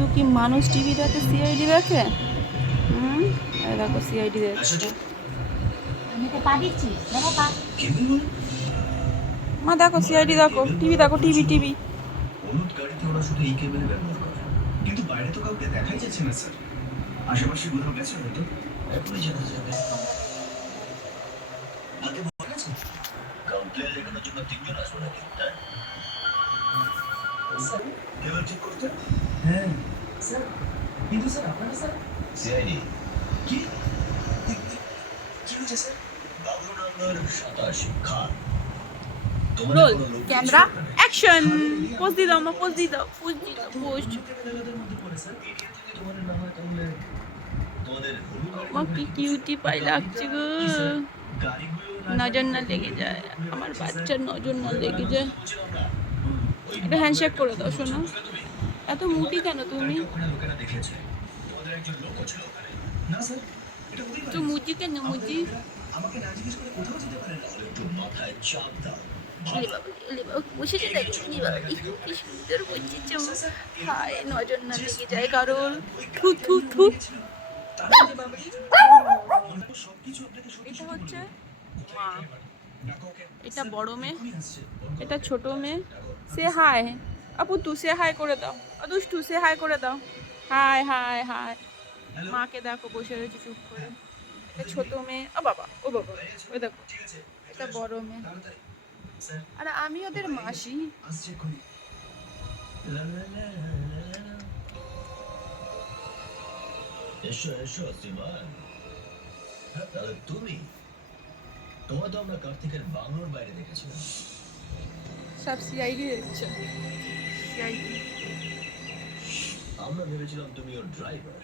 শুধু কি মানুষ টিভি দেখে সিআইডি দেখে? এই দেখো সিআইডি দেখছে। মা দেখো সিআইডি দেখো, টিভি দেখো, টিভি টিভি। হলুদ গাড়িতে ওরা শুধু এই কেবল ব্যবহার করে, কিন্তু বাইরে তো কাউকে দেখাই যাচ্ছে না স্যার। আশেপাশে কোথাও গেছে হয়তো, এখনই জানা যাবে। আগে বলা গেছে কমপ্লেন লেখানোর জন্য 3 জন আসবে নাকি? হ্যাঁ স্যার, কেবল ঠিক করতে? হ্যাঁ স্যার, কিন্তু স্যার আপনারা স্যার সিআইডি কি কি হয়েছে স্যার? বাবু নম্বর 87 খান। Roll camera action. পোজ দি দাও মা, পোজ দি দাও, পোজ দি দাও, পোজ। মা কি কিউটি পাই লাগছে গো। নজর না লেগে যায়, আমার বাচ্চার নজর না লেগে যায়। এটা হ্যান্ডশেক করে দাও শোনো। এত মুটি কেন তুমি? তো মুজি কেন মুজি? আমাকে না জিজ্ঞেস করে কোথাও যেতে পারে না, একটু মাথায় চাপ দাও। এলে বাবা বসেছে দেখো, এলে বাবা কি সুন্দর বলছে। হায় নজর না লেগে যায় কারোর। থু থু থু। এটা হচ্ছে মা, এটা বড় মেয়ে, এটা ছোট মেয়ে। সে হাই আপু, তু সে হাই করে দাও। দুষ্টু সে হাই করে দাও। High high high. মাকে দেখো বসে রয়েছে চুপ করে। এটা ছোট মেয়ে। ও বাবা, ও বাবা, ওই দেখো এটা বড় মেয়ে। আর আমি ওদের মাসি। এসো এসো শ্রীমান। তাহলে তুমি, তোমার তো আমরা কার্তিকের বাংলোর বাইরে দেখেছিলাম। সব সিআইডি দেখছে, সিআইডি। আমরা ভেবেছিলাম তুমি ওর ড্রাইভার।